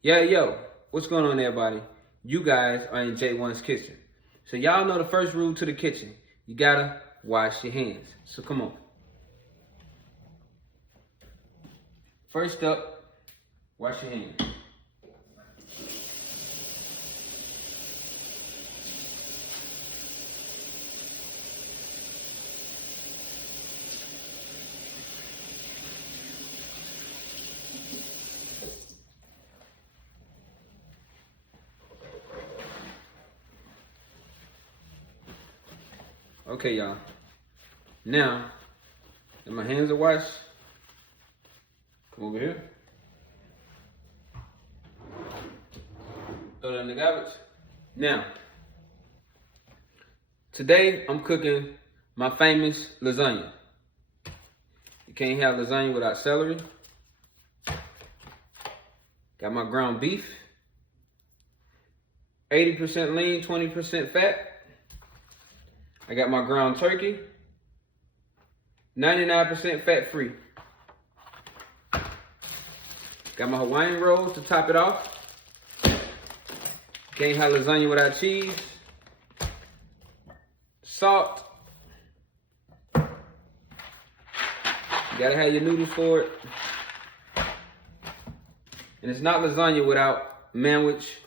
Yo, what's going on, everybody? You guys are in J-Wonn's kitchen. So y'all know the first rule to the kitchen. You gotta wash your hands. So come on. First up, wash your hands. Okay, y'all. Now that my hands are washed, come over here. Throw that in the garbage. Now, today I'm cooking my famous lasagna. You can't have lasagna without celery. Got my ground beef. 80% lean, 20% fat. I got my ground turkey. 99% fat free. Got my Hawaiian rolls to top it off. Can't have lasagna without cheese. Salt. You gotta have your noodles for it. And it's not lasagna without manwich.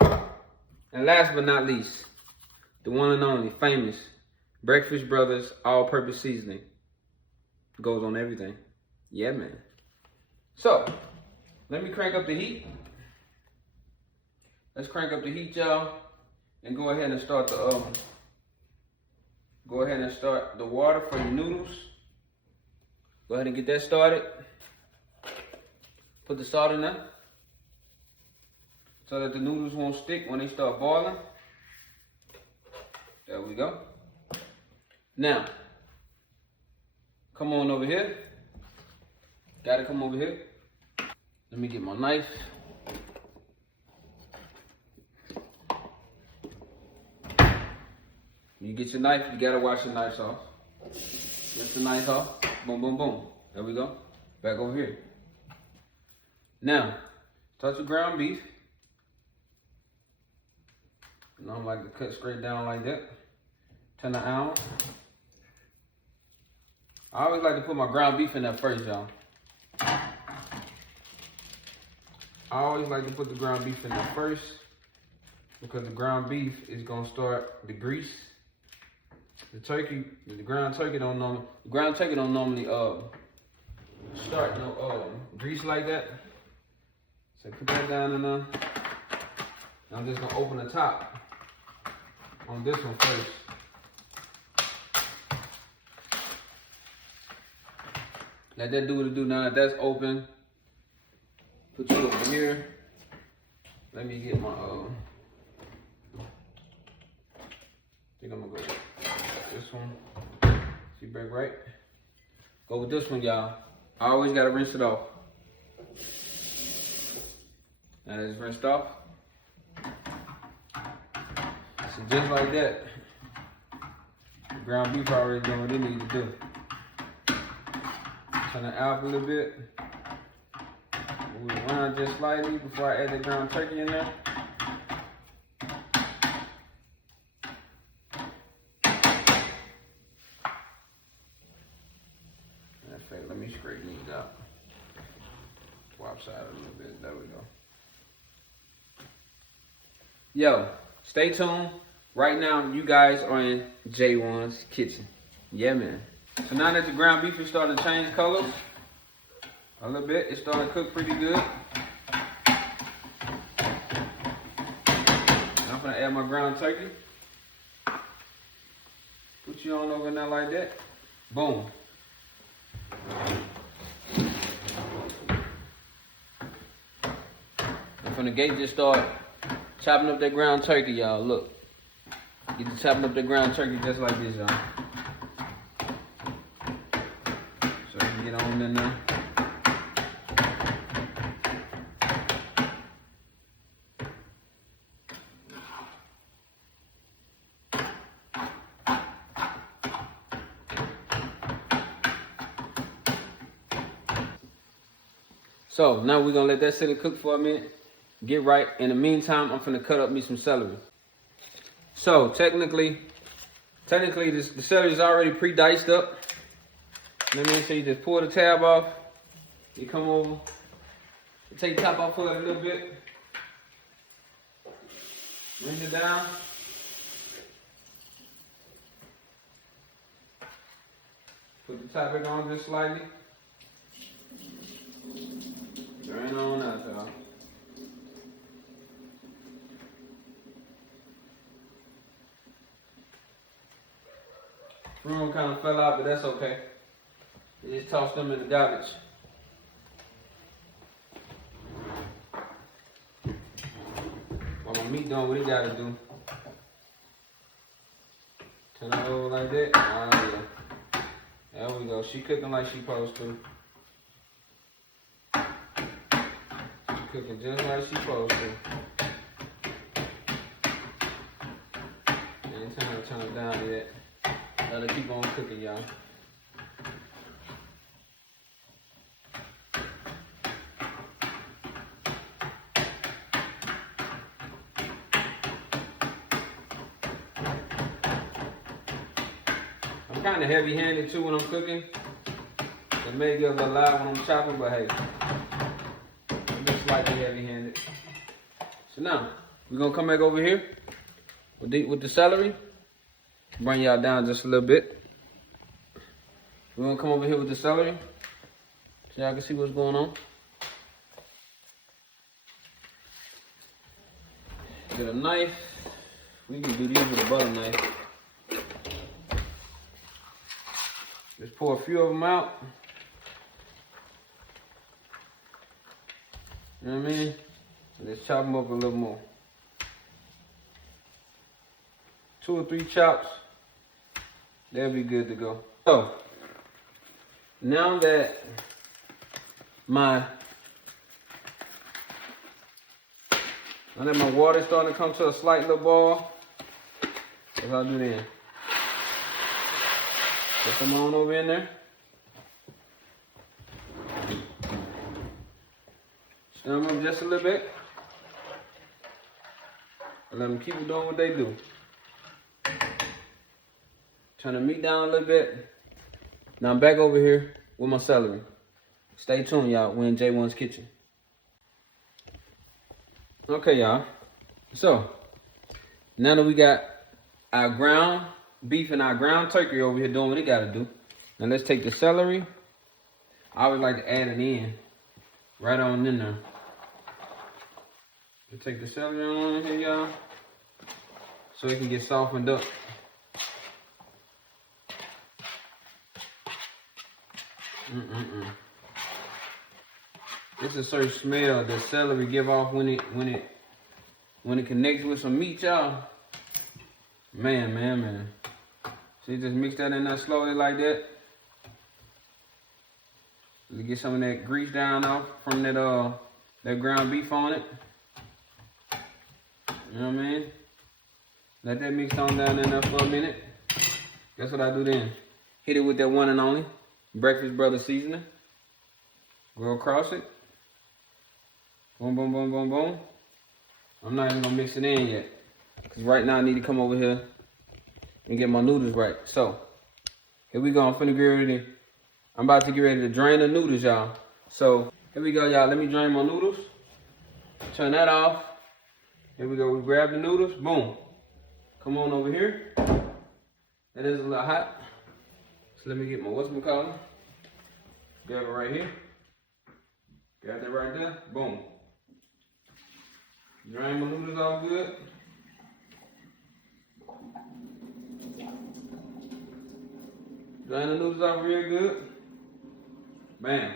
And last but not least, the one and only famous Breakfast Brothers all-purpose seasoning. Goes on everything. Yeah, man. So, let me crank up the heat. Let's crank up the heat, y'all, and go ahead and start the water for the noodles. Go ahead and get that started. Put the salt in there so that the noodles won't stick when they start boiling. There we go. Now, come on over here. Gotta come over here. Let me get my knife. You get your knife, you gotta wash your knives off. Rinse the knife off. Boom, boom, boom. There we go. Back over here. Now, touch the ground beef. You know, I like to cut straight down like that. 10 an hour. I always like to put my ground beef in there first, y'all. I always like to put the ground beef in there first because the ground beef is gonna start the grease. The ground turkey don't normally start no grease like that. So put that down in there. I'm just gonna open the top on this one first. Let that do what it do. Now that that's open, put you over here. Let me get my I think I'm gonna go with this one. See, break right. Go with this one, y'all. I always gotta rinse it off. Now that it's rinsed off. So just like that, the ground beef already doing what it needs to do. Turn it out a little bit. Move it around just slightly before I add the ground turkey in there. Let me straighten these out. Swap side a little bit. There we go. Yo, stay tuned. Right now, you guys are in J-Wonn's kitchen. Yeah, man. So now that the ground beef is starting to change color a little bit, it's starting to cook pretty good. I'm gonna add my ground turkey. Put you on over there like that. Boom. And from the gate, just start chopping up that ground turkey, y'all. Look. Get to chopping up that ground turkey just like this, y'all. So you can get on in there. So now we're gonna let that sit and cook for a minute. get right. In the meantime, I'm finna cut up me some celery. So technically the celery is already pre-diced up. Let me see, you just pull the tab off. You come over, you take the top off of it a little bit. Bring it down. Put the top back on just slightly. Drain on out, y'all. Room kind of fell out, but that's okay. You just toss them in the garbage. While my meat doing what it gotta do. Turn it over like that. Oh yeah. There we go. She cooking like she supposed to. She cooking just like she supposed to. Ain't time to turn it down yet. Let her keep on cooking, y'all. I'm kind of heavy-handed too when I'm cooking. It may get a little loud when I'm chopping, but hey, I'm just slightly heavy-handed. So now, we're gonna come back over here with the celery. Bring y'all down just a little bit. We're gonna come over here with the celery so y'all can see what's going on. Get a knife. We can do these with a butter knife. Just pour a few of them out. You know what I mean? And just chop them up a little more. 2 or 3 chops. They'll be good to go. So, now that my water's starting to come to a slight little boil, what I'll do then? Put them on over in there. Stir them up just a little bit. And let them keep doing what they do. Turn the meat down a little bit. Now I'm back over here with my celery. Stay tuned, y'all. We're in J-Wonn's kitchen. Okay, y'all. So, now that we got our ground beef and our ground turkey over here doing what it gotta do. Now let's take the celery. I always like to add it in. Right on in there. We'll take the celery on in here, y'all. So it can get softened up. It's a certain smell that celery give off when it connects with some meat, y'all. Man. So you just mix that in there slowly like that. You get some of that grease down off from that ground beef on it. You know what I mean? Let that mix on down in there for a minute. That's what I do then. Hit it with that one and only Breakfast Brothers seasoning. Go across it. Boom, boom, boom, boom, boom. I'm not even gonna mix it in yet. Cause right now I need to come over here and get my noodles right. So, here we go. I'm about to get ready to drain the noodles, y'all. So, here we go, y'all. Let me drain my noodles. Turn that off. Here we go. We grab the noodles. Boom. Come on over here. That is a little hot. So let me get my whatchamacallit. Grab it right here. Got that right there. Boom. Drain my noodles off good. Drain the noodles off real good. Bam.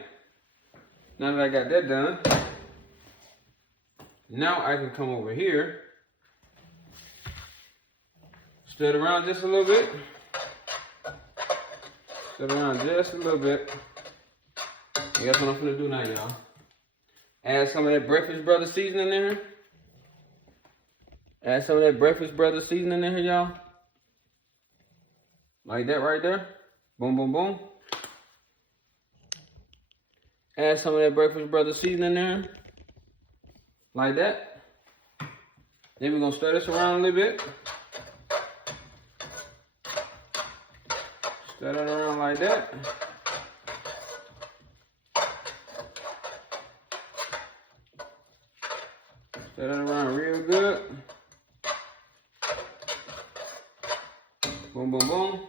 Now that I got that done, now I can come over here, stir it around just a little bit. Stir it around just a little bit. And that's what I'm gonna do now, y'all. Add some of that Breakfast Brothers seasoning in here. Add some of that Breakfast Brothers seasoning in here, y'all. Like that right there. Boom, boom, boom. Add some of that Breakfast Brothers seasoning in there. like that. Then we're gonna stir this around a little bit. Stir that around like that. Stir that around real good. Boom, boom, boom.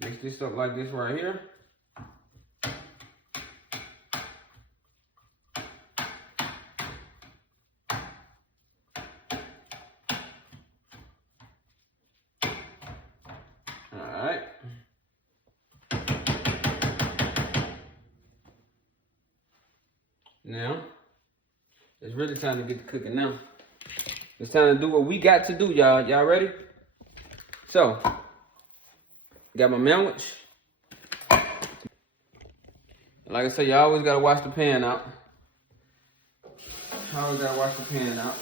Mix this up like this right here. Alright. Now, it's really time to get to cooking now. It's time to do what we got to do, y'all. Y'all ready? So, got my sandwich. Like I said, you always gotta wash the pan out. Always gotta wash the pan out.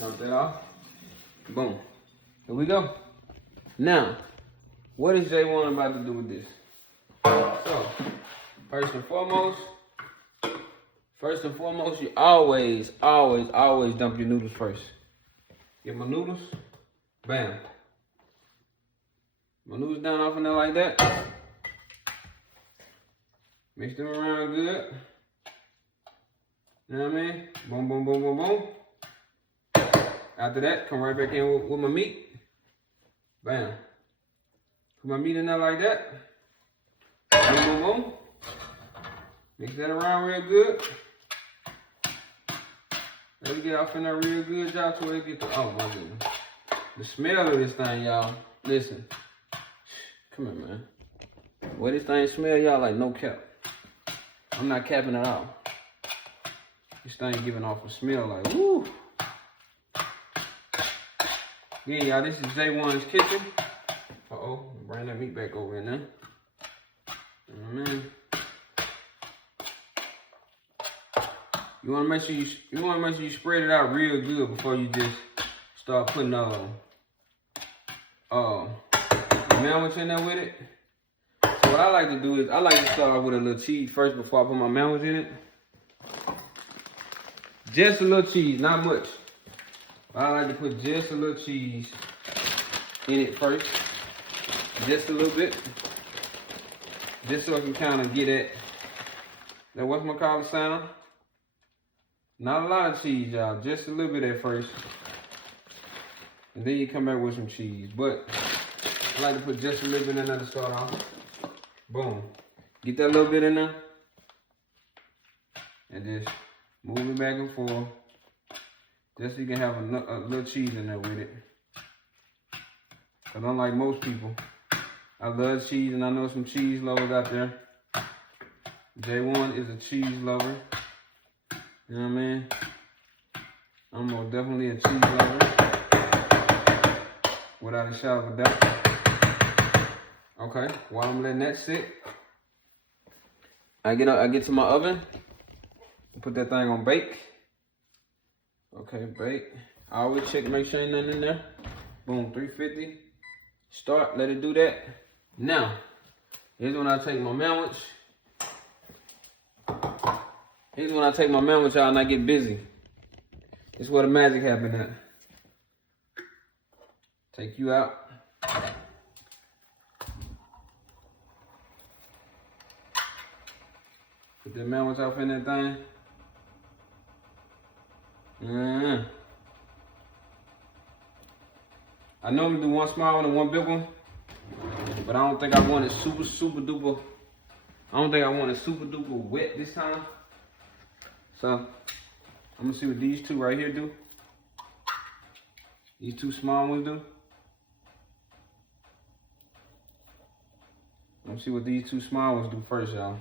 Dump that off. Boom. Here we go. Now, what is J-Wonn about to do with this? So, first and foremost, you always dump your noodles first. Get my noodles. Bam. My noodles down off in there like that. Mix them around good. You know what I mean? Boom, boom, boom, boom, boom. After that, come right back in with my meat. Bam. Put my meat in there like that. Boom, boom, boom. Mix that around real good. Let it get off in there real good, y'all, so it get the, oh my goodness. The smell of this thing, y'all. Listen. Come here, man. What this thing smell, y'all, like no cap. I'm not capping at all. This thing giving off a smell like, woo. Yeah, y'all, this is J-Wonn's Kitchen. Uh-oh, bring that meat back over in there. Man. You wanna make sure you spread it out real good before you just start putting sandwich in there with it. So what I like to do is I like to start with a little cheese first before I put my sandwich in it. Just a little cheese, not much. I like to put just a little cheese in it first. Just a little bit. Just so I can kind of get at that whatchamacallit sound. Not a lot of cheese, y'all. Just a little bit at first. And then you come back with some cheese. But I like to put just a little bit in there to start off. Boom. Get that little bit in there. And just move it back and forth. Just so you can have a little cheese in there with it. Because unlike most people, I love cheese and I know some cheese lovers out there. J-Wonn is a cheese lover. You know what I mean? I'm most definitely a cheese lover. Without a shadow of a doubt. Okay, while I'm letting that sit, I get to my oven. Put that thing on bake. Okay, bake. I always check to make sure ain't nothing in there. Boom, 350. Start, let it do that. Now, here's when I take my sandwich. Here's when I take my sandwich out and I get busy. This is where the magic happens at. Take you out. Put the sandwich off in that thing. I normally do one small one and one big one, but I don't think I want it super duper. I don't think I want it super duper wet this time. So I'm gonna see what these two right here do. These two small ones do. Let's see what these two small ones do first, y'all.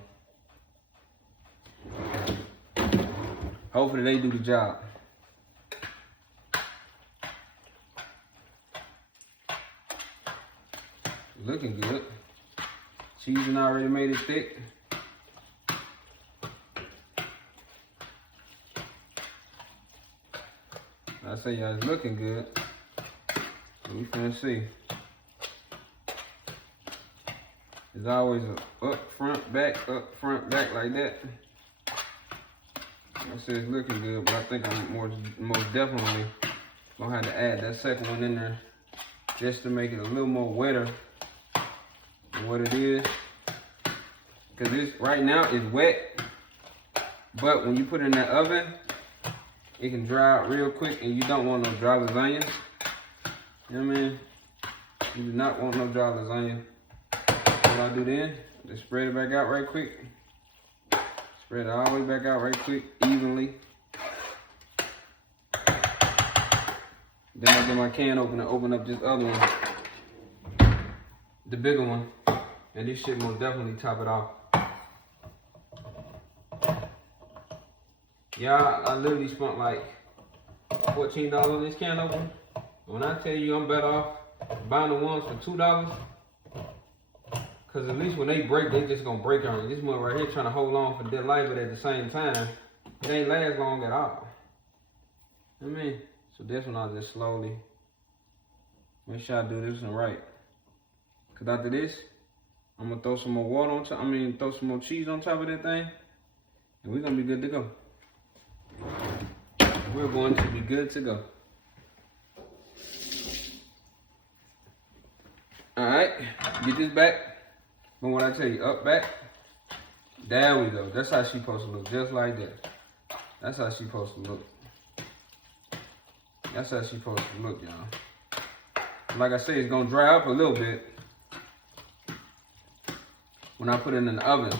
Hopefully they do the job. Looking good. Cheese and already made it thick. I say y'all, it's looking good. We finna see. There's always a up, front, back like that. I said it's looking good, but I think I'm most definitely gonna have to add that second one in there just to make it a little more wetter than what it is. Cause this right now is wet, but when you put it in that oven, it can dry out real quick, and you don't want no dry lasagna. You know what I mean? You do not want no dry lasagna. What I do then, just spread it back out right quick. Spread it all the way back out right quick, evenly. Then I get my can opener, open up this other one, the bigger one, and this shit most definitely top it off. Y'all, I literally spent like $14 on this can opener. When I tell you I'm better off buying the ones for $2, cause at least when they break, they just gonna break on you. This one right here trying to hold on for dear life, but at the same time, it ain't last long at all. I mean, so this one I'll just slowly make sure I do this one right. Cause after this, I'm gonna throw some more water on top. Throw some more cheese on top of that thing, and we're gonna be good to go. We're going to be good to go. All right, get this back. From what I tell you, up, back. There we go. That's how she's supposed to look, just like that. That's how she's supposed to look. That's how she's supposed to look, y'all. Like I said, it's gonna dry up a little bit when I put it in the oven.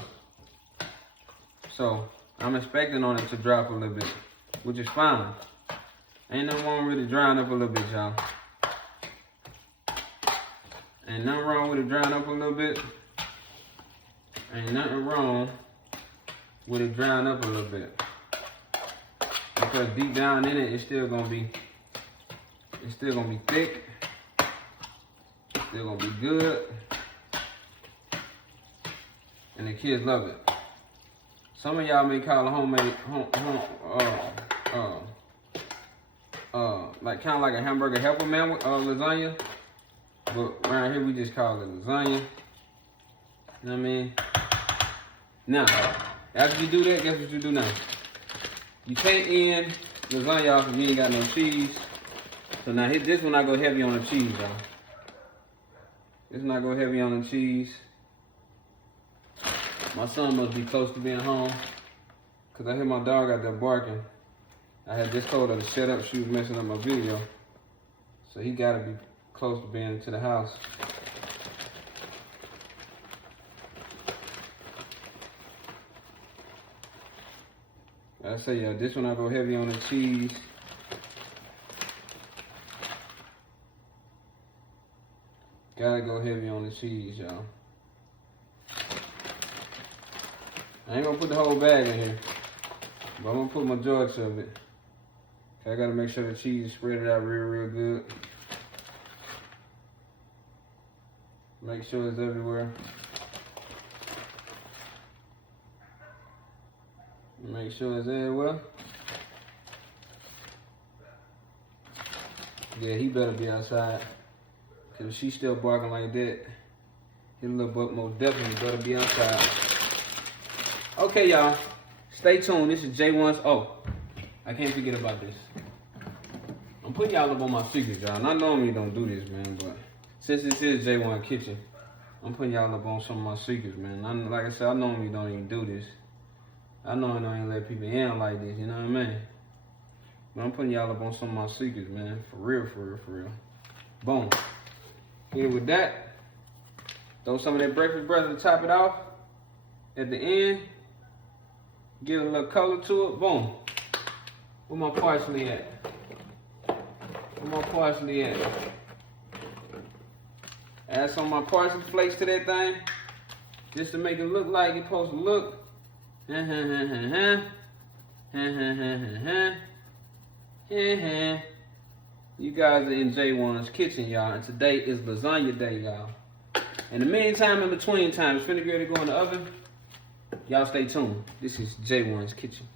So I'm expecting on it to dry up a little bit, which is fine. Ain't nothing wrong with it drying up a little bit, y'all. Ain't nothing wrong with it drying up a little bit. Ain't nothing wrong with it drying up a little bit. Because deep down in it, it's still gonna be thick. It's still gonna be good. And the kids love it. Some of y'all may call it homemade, like kind of like a hamburger helper man with lasagna. But around here we just call it lasagna. You know what I mean? Now, after you do that, guess what you do now? You take in lasagna off if you ain't got no cheese. So now this one I go heavy on the cheese, y'all. This one I go heavy on the cheese. My son must be close to being home, cause I hear my dog out there barking. I had just told her to shut up, she was messing up my video. So he gotta be close to being to the house. I say, yeah, this one I go heavy on the cheese. Gotta go heavy on the cheese, y'all. I ain't gonna put the whole bag in here, but I'm gonna put majority of it. I gotta make sure the cheese is spread out real good. Make sure it's everywhere. Make sure it's everywhere. Yeah, he better be outside. Cause if she's still barking like that, his little butt most definitely better be outside. Okay, y'all. Stay tuned. This is J-Wonn's. Oh, I can't forget about this. I'm putting y'all up on my secrets, y'all. And I normally don't do this, man, but since this is J-Wonn Kitchen, I'm putting y'all up on some of my secrets, man. Like I said, I normally don't even do this. I normally don't even let people in like this, you know what I mean? But I'm putting y'all up on some of my secrets, man. For real. Boom. Here with that, throw some of that breakfast butter to top it off. At the end, give it a little color to it. Boom. Where my parsley at? Where my parsley at? Add some of my parsley flakes to that thing, just to make it look like it's supposed to look. You guys are in J-Wonn's Kitchen, y'all, and today is lasagna day, y'all. In the meantime, in between time, it's finna get ready to go in the oven. Y'all stay tuned. This is J-Wonn's Kitchen.